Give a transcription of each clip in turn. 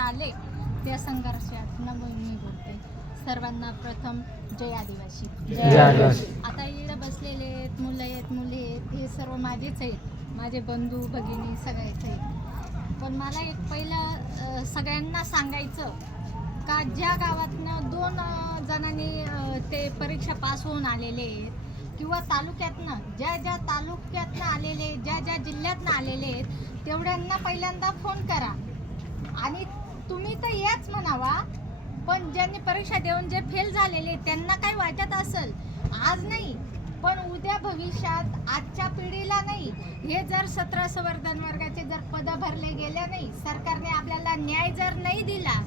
आले त्या संघर्षातनं मी बोलते. सर्वांना प्रथम जय आदिवासी. आता इकडे बसलेले आहेत, मुलं आहेत, मुली आहेत, हे सर्व माझेच आहेत, माझे बंधू भगिनी सगळेच आहेत. पण मला एक पहिलं सगळ्यांना सांगायचं का ज्या गावातनं 2 जणांनी ते परीक्षा पास होऊन आलेले आहेत किंवा तालुक्यातनं ज्या तालुक्यातनं आलेले, ज्या जिल्ह्यातनं आलेले आहेत तेवढ्यांना पहिल्यांदा फोन करा. आणि तुम्ही तर याच म्हणावा, पण ज्यांनी परीक्षा देऊन जे फेल झालेले त्यांना काय वाटत असेल आज नाही पण उद्या भविष्यात, आजच्या पिढीला नाही, हे जर 17 संवर्धन वर्गाचे जर पदं भरले गेले नाही, सरकारने आपल्याला न्याय जर नाही दिला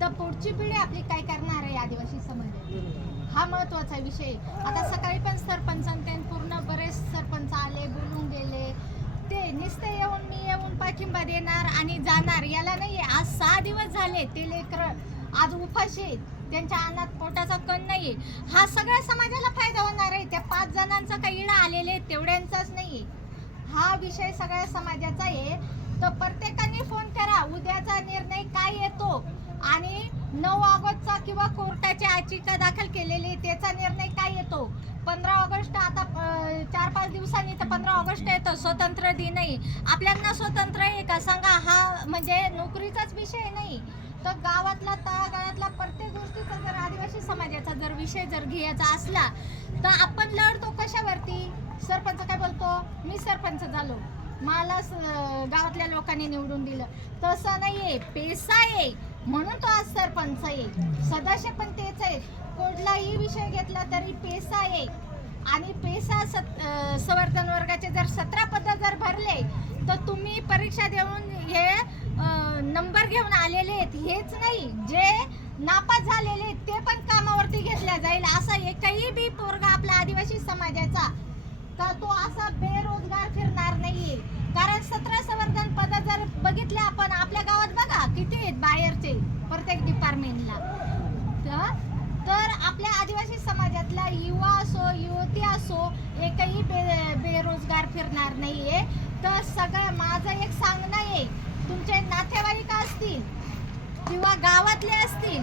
तर पुढची पिढी आपली काय करणार आहे आदिवासी समाज? हा महत्त्वाचा विषय. आता सकाळी पण सरपंचांनी पूर्ण बरेच सरपंच आले, बोलून गेले, ते नुसते मी येऊन पाठिंबा देणार आणि जाणार याला नाही. आज 6 दिवस झाले ते लेकरं आज उपाशी आहेत, त्यांच्या अन्नात पोटाचा कण नाही. हा सगळ्या समाजाला फायदा होणार आहे. त्या 5 जणांचा काही इडा आलेले तेवढ्यांचाच नाही, हा विषय सगळ्या समाजाचा आहे. तर प्रत्येकाने फोन करा, उद्याचा निर्णय काय येतो आणि 9 ऑगस्टचा किंवा कोर्टाची याचिका दाखल केलेली त्याचा निर्णय काय येतो. 15 ऑगस्ट आता 4-5 दिवसांनी तर 15 ऑगस्ट येतो, स्वतंत्र दिन आहे. आपल्यांना स्वतंत्र आहे का सांगा? हा म्हणजे नोकरीचाच विषय नाही तर गावातला तळागाळातला प्रत्येक गोष्टीचा जर आदिवासी समाजाचा जर विषय जर घ्यायचा असला तर आपण लढतो कशावरती? सरपंच काय बोलतो, मी सरपंच झालो, मला गावातल्या लोकांनी निवडून दिलं. तसं नाहीये, पेसा आहे म्हणून तो आज सरपंच आहे, सदस्य पण तेच आहे. कुठलाही विषय घेतला तरी पेसा आहे. आणि पेसा संवर्धन वर्गाचे जर 17 पद जर भरले तर तुम्ही परीक्षा देऊन हे नंबर घेऊन आलेले आहेत हेच नाही, जे नापास झालेले ते पण कामावरती घेतल्या जाईल. असा एकही बी पोरगा आपला आदिवासी समाजाचा का तो असा बेरोजगार फिरणार नाहीये. कारण 17 संवर्धन पद जर बघितले आपण आपल्या गावात बघा किती आहेत बाहेरचे प्रत्येक डिपार्टमेंटला, तर आपल्या आदिवासी समाजातला युवा असो युवती असो एकही बेरोजगार फिरणार नाहीये. तर सगळं माझं एक सांगणं आहे, तुमचे नातेवाईक असतील किंवा गावातले असतील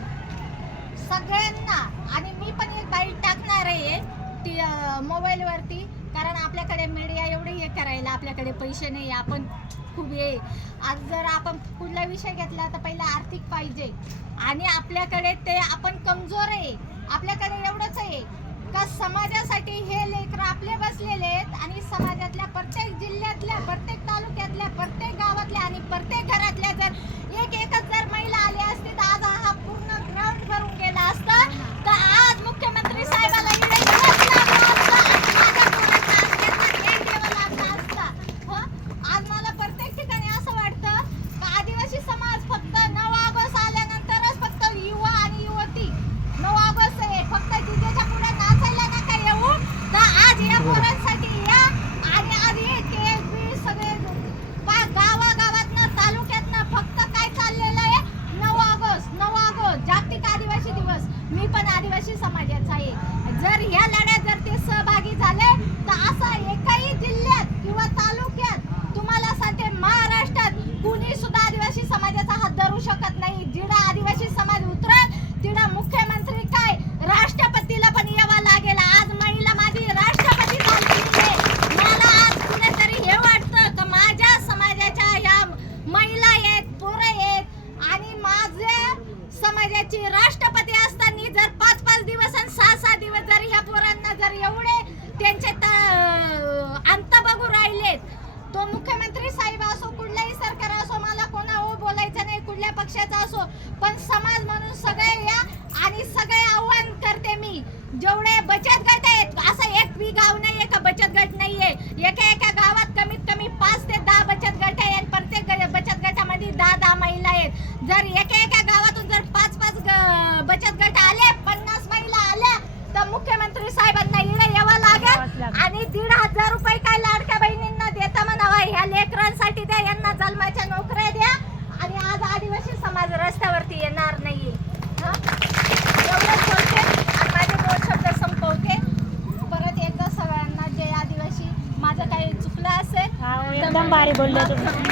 सगळ्यांना, आणि मी पण एक बाईट टाकणार आहे ती मोबाईलवरती, कारण आपल्याकडे मीडिया एवढे हे करायला आपल्याकडे पैसे नाही, आपण खूप ये. आज जर आपण कुठला विषय घेतला तर पहिला आर्थिक पाहिजे आणि आपल्याकडे ते आपण कमजोर आहे. आपल्याकडे एवढंच आहे का समाजासाठी हे लेकरं आपले बसलेले आहेत आणि समाजातल्या प्रत्येक जिल्ह्यातल्या, प्रत्येक तालुक्यातल्या, प्रत्येक गावातल्या आणि प्रत्येक घरातल्या जर एकच जर महिला आली असती तर आज हा पूर्ण ग्राउंड भरून गेला असता. तर आज मुख्यमंत्री साहेबाला आज मला प्रत्येक ठिकाणी असं वाटतं का आदिवासी समाज फक्त 9 ऑगस्ट आल्यानंतरच फक्त युवा आणि युवती 9 ऑगस्ट आहे फक्त डीजेच्या पुढे नाचायला नका येऊ. तर आज या पोरांसाठी या आणि आज हे सगळे गावागावातनं तालुक्यातनं फक्त काय चाललेलं आहे 9 ऑगस्ट जागतिक आदिवासी दिवस. मी पण आदिवासी समाजाचा आहे. जर या लढ्यात जर ते सहभागी झाले तर असा एकही जिल्ह्यात किंवा तालुक्यात तुम्हाला सांगते महाराष्ट्रात कुणी सुद्धा आदिवासी समाजाचा हात धरू शकत नाही. जिडा आदिवासी समाज उतरल तिडा मुख्यमंत्री काय राष्ट्रपतीला पण यावं लागेल. आज महिला माझी राष्ट्रपती झालेली आहे. मला आज कुठेतरी हे वाटतं का माझ्या समाजाच्या या महिला आहेत, पोरं आहेत आणि माझ्या समाजाची राष्ट्रपती असताना जर 5-5 दिवस आणि 6-6 दिवस जर ह्या पोरांना जर एवढे त्यांचे अंत बघू राहिलेत, तो मुख्यमंत्री साहेब असो कुठलाही सरकार असो, मला कोणा बोलायचं नाही कुठल्या पक्षाचा असो, पण समाज म्हणून सगळे या आणि सगळे आव्हान करते मी. जेवढे बचत गट आहेत, असं एक बी गाव नाहीये का बचत गट नाहीये. एका गावात कमीत कमी 5 ते 10 बचत गट आहे आणि प्रत्येक बचत गटामध्ये 10-10 महिला आहेत. जर एका गावातून जर 5-5 बचत गट आले, 50 महिला आल्या तर मुख्यमंत्री साहेबांना इकडे यावं लागेल आणि 1,500 रुपये काय लाडक्या बहिणींना देता म्हणावा. ह्या लेकरांसाठी द्या, यांना जन्माच्या नोकऱ्या द्या आणि आज आदिवासी समाज रस्त्यावरती येणार नाहीये. एवढंच बोलते आणि माझे 2 शब्द संपवते. परत एकदा सगळ्यांना जय आदिवासी. माझं काही चुकलं असेल एकदम भारी बोलले तुम्ही.